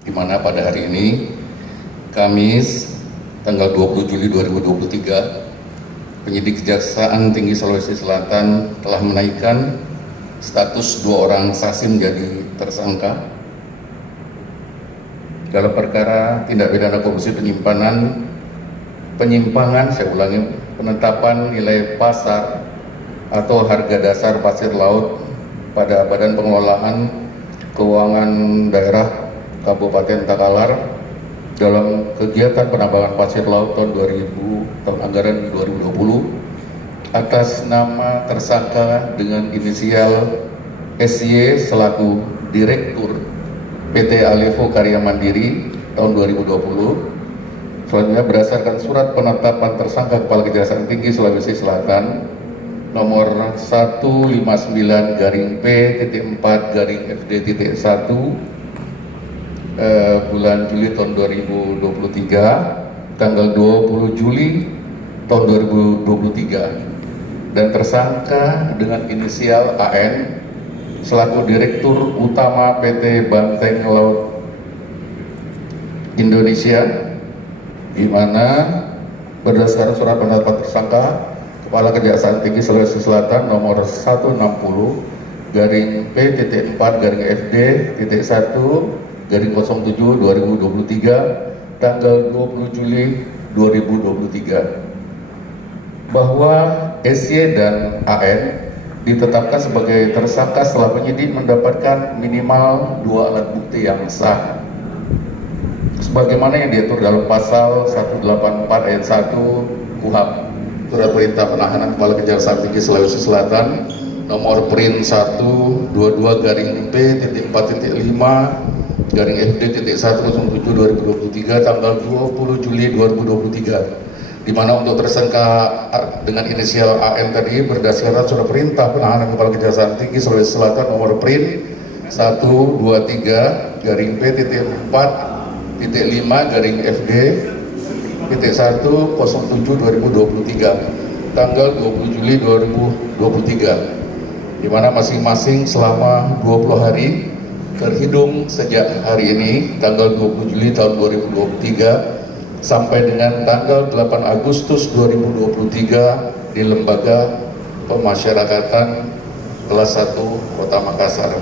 Di mana pada hari ini, Kamis, tanggal 20 Juli 2023, penyidik Kejaksaan Tinggi Sulawesi Selatan telah menaikkan status 2 orang saksi menjadi tersangka dalam perkara tindak pidana korupsi penyimpangan, penetapan nilai pasar atau harga dasar pasir laut pada Badan Pengelolaan Keuangan Daerah Kabupaten Takalar dalam kegiatan penambangan pasir laut tahun anggaran 2020 atas nama tersangka dengan inisial SY selaku Direktur PT Alevo Karya Mandiri tahun 2020. Selanjutnya berdasarkan surat penetapan tersangka Kepala Kejaksaan Tinggi Sulawesi Selatan nomor 159-P.4-FD.1 bulan Juli tahun 2023, tanggal 20 Juli tahun 2023, dan tersangka dengan inisial AN selaku Direktur Utama PT Banteng Laut Indonesia, di mana berdasarkan surat penetapan tersangka Kepala Kejaksaan Tinggi Sulawesi Selatan nomor 160-P.4-FD.1/07/2023 tanggal 20 Juli 2023 bahwa SY dan AN ditetapkan sebagai tersangka setelah penyidik mendapatkan minimal 2 alat bukti yang sah sebagaimana yang diatur dalam pasal 184 ayat 1 KUHP, Surat Perintah Penahanan Kepala Kejaksaan Tinggi Sulawesi Selatan nomor Prin 1-22-P.4.5-FD.107/2023 tanggal 20 Juli 2023, di mana untuk tersangka dengan inisial AN tadi berdasarkan Surat Perintah Penahanan Kepala Kejaksaan Tinggi Sulawesi Selatan nomor Prin 123-P.4.5-FD.107/2023 tanggal 20 Juli 2023, di mana masing-masing selama 20 hari terhitung sejak hari ini tanggal 20 Juli tahun 2023 sampai dengan tanggal 8 Agustus 2023 di Lembaga Pemasyarakatan kelas 1 Kota Makassar.